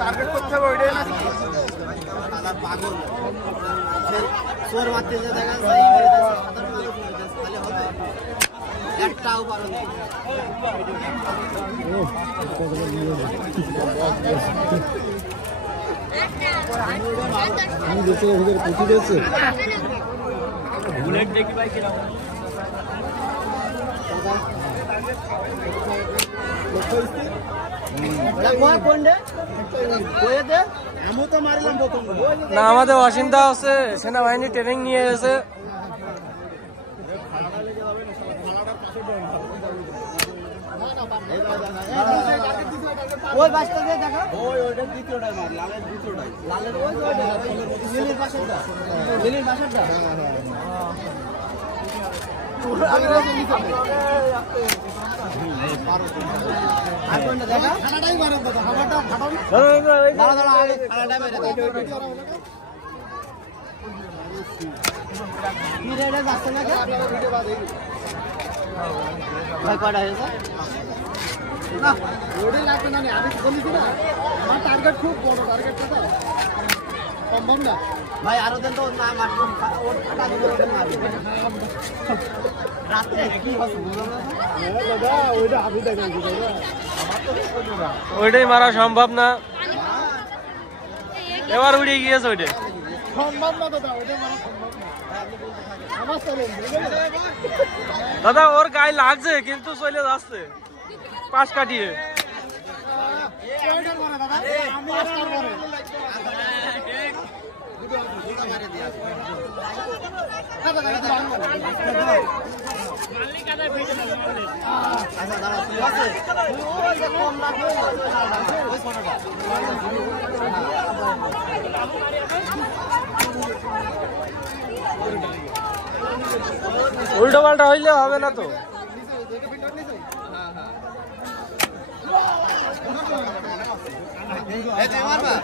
target করতে হবে ওইটাই না পাগল চোর মারতে যে দেখা যায় সাধারণ মানুষ তাহলে হবে একটাও পারো না আমি দেশের ভিতরে পুঁটি দিয়েছে বুলেট দেখি ভাই কিরকম না আমাদের অসীমদা হচ্ছে সেনাবাহিনী ট্রেনিং নিয়ে এসে ওই বাসটা দিয়ে দেখা ওইটা দ্বিতীয়টাই মার লালের দ্বিতীয়টাই লালের ওই লিলির পাশেরটা লিলির পাশেরটা আর কোনটা দেখা খানাটাই মারেন দাদা খানাটা ফাটান দাঁড়া দাঁড়া আগে খানাটাই মেরে দাও কি রে এটা যাচ্ছে না ভাই কয়টা হয়েছে না ওরে লাগবে না আমি বলেছি না আমার টার্গেট খুব বড় টার্গেটটা তো সম্ভব না ভাই আরো দেন তো না মারবো ওর টাকা দিব ওটা মারবো রাতে কি হচ্ছে বুঝলো না দাদা ওইটা আমি দেখাচ্ছি দাদা আমার তো বুঝলো না ওইটাই মারা সম্ভব না এবার উড়ে গিয়েছে ওইটা সম্ভব না দাদা ওইটা মারা সম্ভব না আপনি বলতে থাকেন আমার চলেন দাদা ওর গায়ে লাগছে কিন্তু চলে যাচ্ছে পাশ কাটিয়ে উল্টো পাল্টা হইলে হবে না তো মারবা